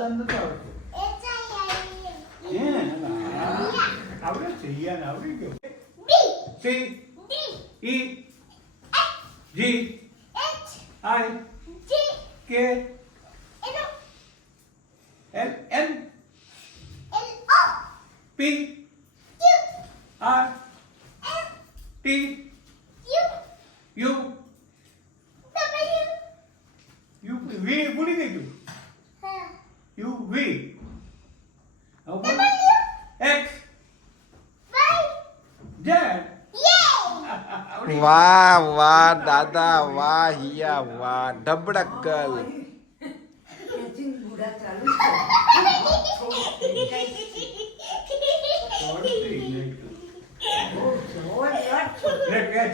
દાદા નથી આવડતું. આવડે છે યાર, આવડી ગયો. C E G I K L N P R T U U V ભૂલી ગઈ તું. U V X Z. વાહ વાહ દાદા, વાહ હિયા, વાહ ઢબડકલ.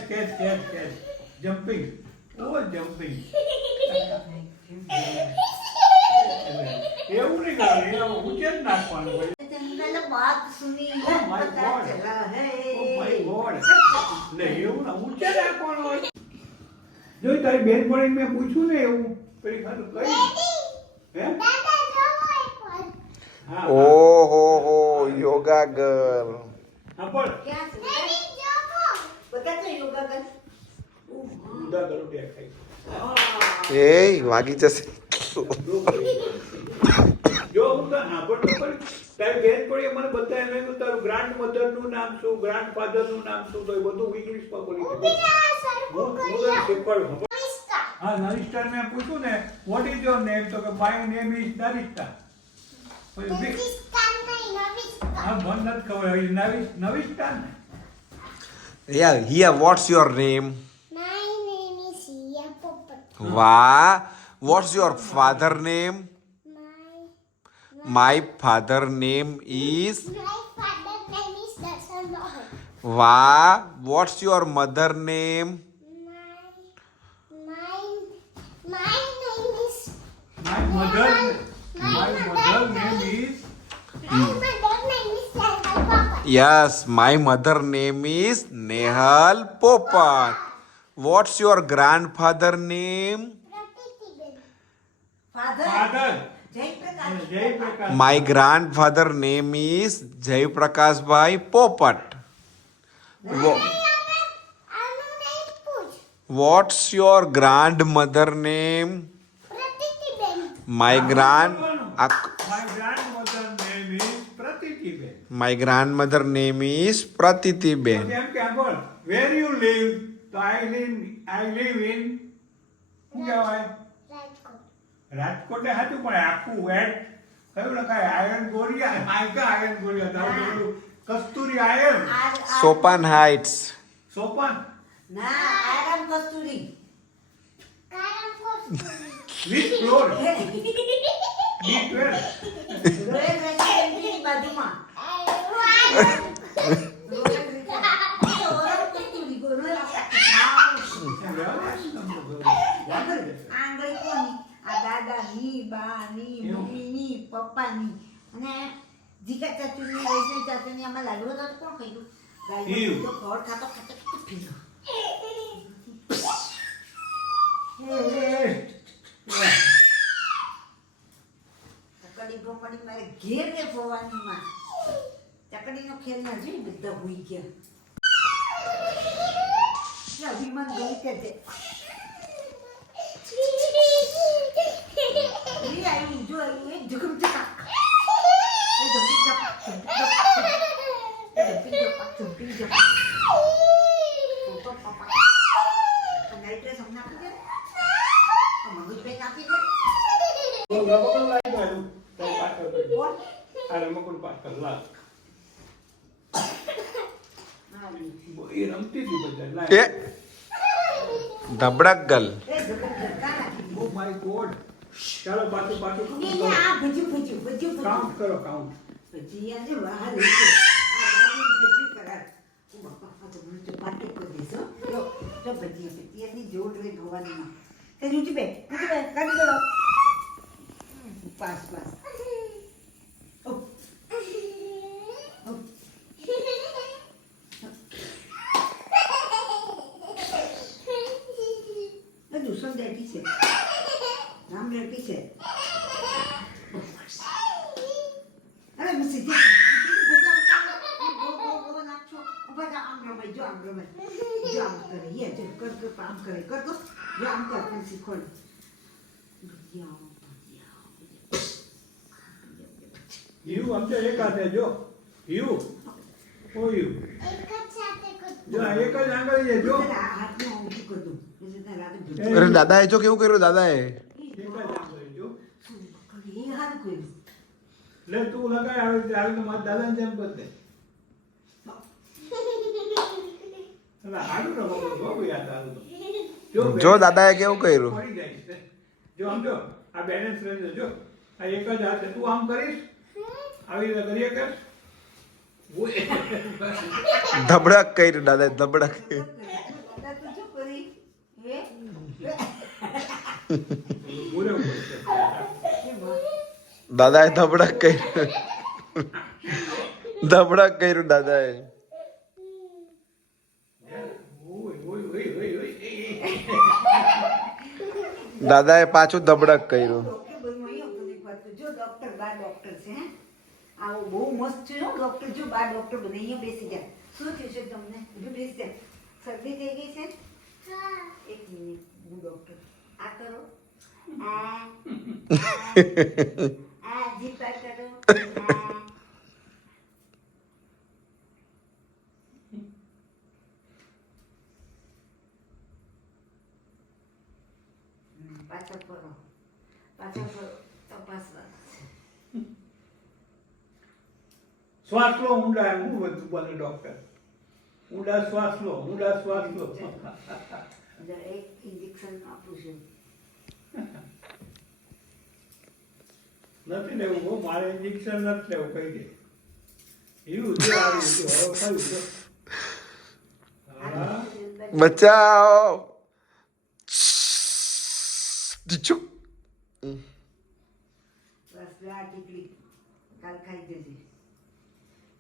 Catch. Jumping. Oh, jumping. એવું નહીં કરે, એ ઊંચે જ નાખવાનું હોય. Oh my God. ને એવું ના ઊંચે નાખવાનું હોય. જો તારી બેનપણી મેં પૂછ્યું ને એવું પેલી ખાતું કઈ હે? હા, ઓહો હો યોગા ગર્લ. હા પણ ઊંધા ગરુડિયા ખાઈ. એ વાગી જશે. જો હું તો હાંભળ તો ખરી. તારી બેનપણીએ મને બતાવ્યું મેં કીધું તારું ગ્રાન્ડ મધર નું નામ શું, ગ્રાન્ડ ફાધર નું નામ શું, તો એ બધું ઇંગ્લિશમાં બોલી દીધું. હું તને શીખવાડું. હા, નરિષ્ઠા મેં પૂછ્યું ને વોટ ઇઝ યોર નેમ, તો કે માય નેમ ઇઝ નરિષ્ઠા. હા, મને નથી ખબર નવિષ્ઠા ને. Yeah, here, what's your name? My name is Sia Popat. Wow. What's your father name? My My father name is. father name is Dasan Mohan. Wow. What's your mother name? My name is My mother name is my mother name is Nehal Popat. Yes, my mother name is Nehal Popat. What's your grandfather name? father. જય પ્રકાશ. My grandfather name is Jai Prakash Bhai Popat. Wha- આનું name પૂછ. What's your grandmother name? પ્રતિતિબેન. My grand. My grandmother name is પ્રતિતિબેન. My grandmother name is Pratiti Ben. એમ કે સાંભળ, where you live? તો I live in શું કહેવાય? રાજકોટ. રાજકોટ ને સાચું પણ આખું એડ કયું લખાય? આયન ગોરિયા. આયન ગોરિયા. તારું પેલું કસ્તુરી આયન. Sopan Heights. સોપાન. કારણ કસ્તુરી. Which floor? D12. આંગળી કોની? આ દાદાની, બાની, મમ્મીની, પપ્પાની અને જીકા ચાચુની, વૈષ્ણવ ચાચુની. આમાં લાડવો તો કોણ ખાયું? ગાય તો ખોળ ખાતો ખાતો પીધો. ચકડી ભોપડી મારે ઘેર ને ફોવાની માં ચકડીનો ખેલ ના જોઈ બધા હોઈ ગયા. અભિમાન ગઈ કે છે આવ્યું જો એક જુગમ ચકાક નાઈટ્રેસ અમને આપી દે, મગજભાઈ આપી દે. આ રમકડું પાછળ લાગ. એ રમતી હતી બધા. એ ધબડક ગલ. Oh my God. ચાલો પાછું કાઉન્ટ કરો, કાઉન્ટ. પાસ પાસ દુસર બેઠી છે, રામ બેઠી છે. તમે સીધી ભજીયા ગો નાખશો ઉભા થા આમ રમાય જો આમ રમાય જો આમ કરે યે જો કર આમ કરે કર દો જો આમ કર તમે શીખો યુ આમ તો એક હાથે જો યુ ઓ યુ એક જ સાથે કૂદવું. જો આ એક જ આંગળી છે જો હાથને ઊંચું કર દો એટલે તારા રાતે અરે દાદાએ જો કેવું કર્યું દાદાએ એક જ આંગળી જો એ હારું કર્યું લે તું લગાય આવી મારા દાદાને જેમ બદલે એટલે હારું રમો બહુ યાદ આવ્યું તો જો દાદાએ કેવું કર્યું પડી જાય છે જો આમ જો આ બેલેન્સ રહેશે જો આ એક જ હાથે તું આમ કરીશ આવી રીતે કરીએ કર ધબડક કર્યું દાદાએ ધબડક દાદા તું શું કરી હે બોલે દાદાએ ધબડક કર્યું ધબડક કર્યું દાદાએ દાદાએ પાછું ધબડક કર્યું ડોક્ટર બધું અહીંયા બધું પાછું જો ડોક્ટર બા ડોક્ટર છે હે આવો બહુ મસ્ત છે હો ડોક્ટર જો બા ડોક્ટર બધું અહીંયા બેસી જાય શું થયું છે તમને જો બેસી જાય શરદી થઈ ગઈ છે હા. એક મિનિટ હું ડોક્ટર આ કરો આ જીપ આ કરો પાછા ફરો તપાસવા શ્વાસ લો ઊંડા હું બધું બોલે ડોક્ટર ઊંડા શ્વાસ લો અંદર એક ઇન્જેક્શન આપું છું નથી લેવું હો મારે ઇન્જેક્શન નથી લેવું કહી દે એવું જો આવી જો હવે ખાયું જો હા બચાઓ ચૂપ બસ આ ટીકડી કાલ ખાઈ જજે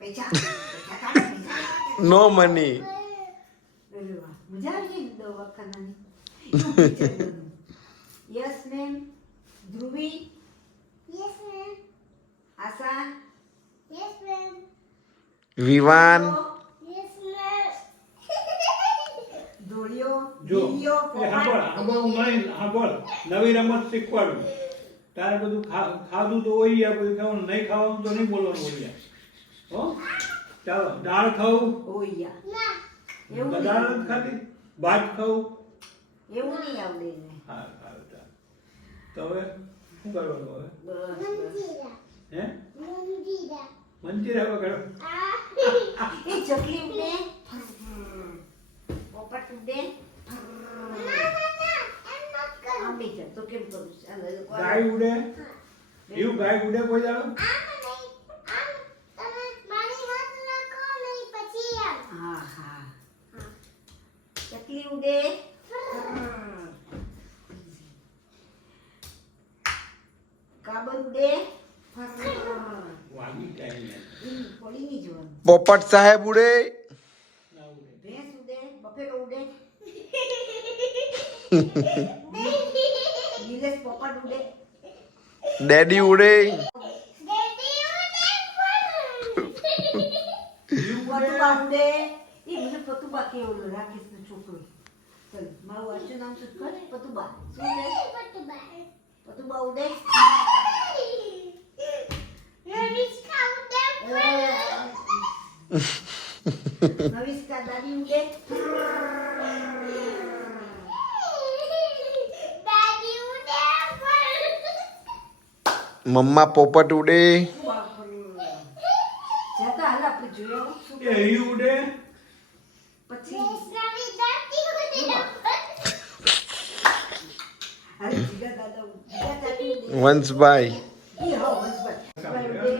પૈસા પૈસા નો મની અરે વાહ મજા આવી ગઈ ને દવાખાનાની yes ma'am Dhruvi Yes, ma'am. Asha Yes, ma'am. Vivaan Yes, ma'am. ધોળિયો જો લીલીયો, એ સાંભળ સાંભળ હું નહીં સાંભળ નવી રમત શીખવાડું તારે બધું ખાધું તો હોય બધું ખાવાનું નહીં ખાવાનું તો નહીં બોલવાનું હોય હો ચાલો દાળ ખાવું ઓયા ના. એવું દાળ નહીં નથી ખાધી ભાત ખાવું એવું નહીં આવડે એને હા ચાલો તો હવે શું કરવાનું હવે બસ મંજીરા. હે મંજીરા. મંચુરિયા વગર Ah. એ ચકલી ઉડે પોપટ ઉડે ના, ના, ના. એમ not કરવું. આમ બેઠા તો કેમ કરું ચાલો એ લોકો ગાય ઉડે એવું ગાય ઉડે કોઈ દાડો આમ નહીં. આમ તમે મારી હાથ નાખો નહીં પછી આમ. હા હા ચકલી ઉડે કાબર ઉડે વાગી જાય ને પડી નહીં જવાનું પોપટ સાહેબ ઉડે ના ઉડે ભેંસ ઉડે બફેલો ઉડે નીલેશ પોપટ ઉડે ડેડી ઉડે Daddy, you પતુબા ઉડે એ મને પતુબા કેવું રાકેશ નો છોકરો ચલ મારું વાંચું નામ શું કર પતુબા શું છે પતુબા ઉડે નવિષ્કા દાદી ઉડે મમ્મા પોપટ ઉડે જતા હાલ આપણે જોયો શું એ ઈ ઉડે પછી અરે જીગા દાદા જીગા દાદી ઉડે વંશભાઈ ઈ હો હસબન્ડ ઉડે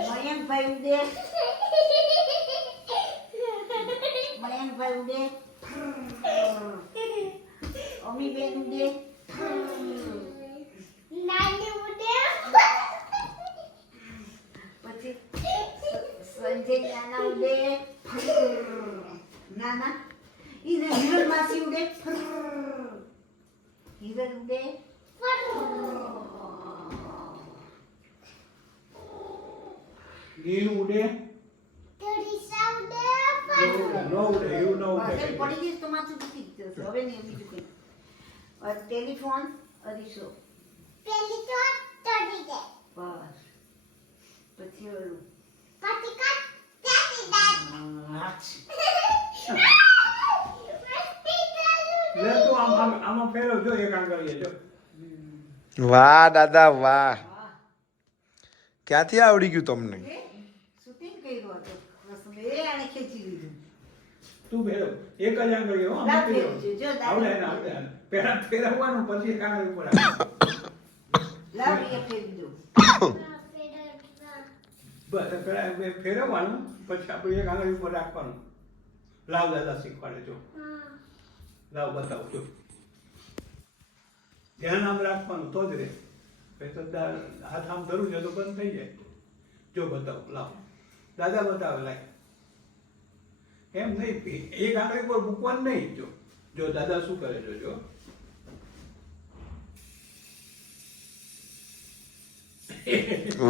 મયંકભાઈ ઉડે મયંકભાઈ ઉડે અમીબેન ઉડે પછી સંજય નાના ઉડે નાના ઈને હિરલ માસી ઉડે હિરલ ઉડે ઈ ઉડે નો ઉડે એવું ન બસ, એમ ઉડે પડી જઈશ તો માથું દુખી જ જશે. હવે નહીં બીજું કંઈ. ટેલિફોન અરીસો. બસ. પછી ઓલું. હાથ. લે તું આમાં ફેરવ જો એક આંગળીએ જો વાહ દાદા વાહ વાહ. ક્યાંથી આવડી ગયું તમને એ શૂટિંગ કર્યું હતું પ્રસંગે. એ આણે ખેંચી લીધું. તું ફેરવ એક જ આંગળીએ હો લાવ ફેરવ. ફેરવજો. જો દાદા. આવડે ને આવડે પહેલા ફેરવવાનું પછી એક આંગળી ઉપર રાખવાનું. લાવ એ ફેરવી દો. બસ પેલા ફેરવવાનું પછી આપણે એક આંગળી ઉપર રાખવાનું. લાવ દાદા શીખવાડે જો લાવ બતાવું જો ધ્યાન આમ રાખવાનું તો જ રહે પછી તો હાથ આમ ધરું છે તો બંધ થઈ જાય જો બતાવું લાવ દાદા બતાવે લાય એમ નહીં એક આંગળી પર મૂકવાનું નહીં જો જો દાદા શું કરે છે જો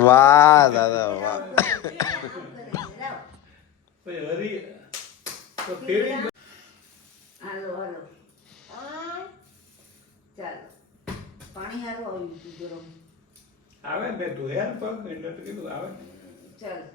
વાહ દાદા વાહ લાવ. પછી હરી તો ફેરવી હાલો હાલો. ચાલો. પાણી હારું આવ્યું હતું ગરમ. આવે ને બે ધોયા ને પગ એટલે તો કીધું આવે ને ચાલો.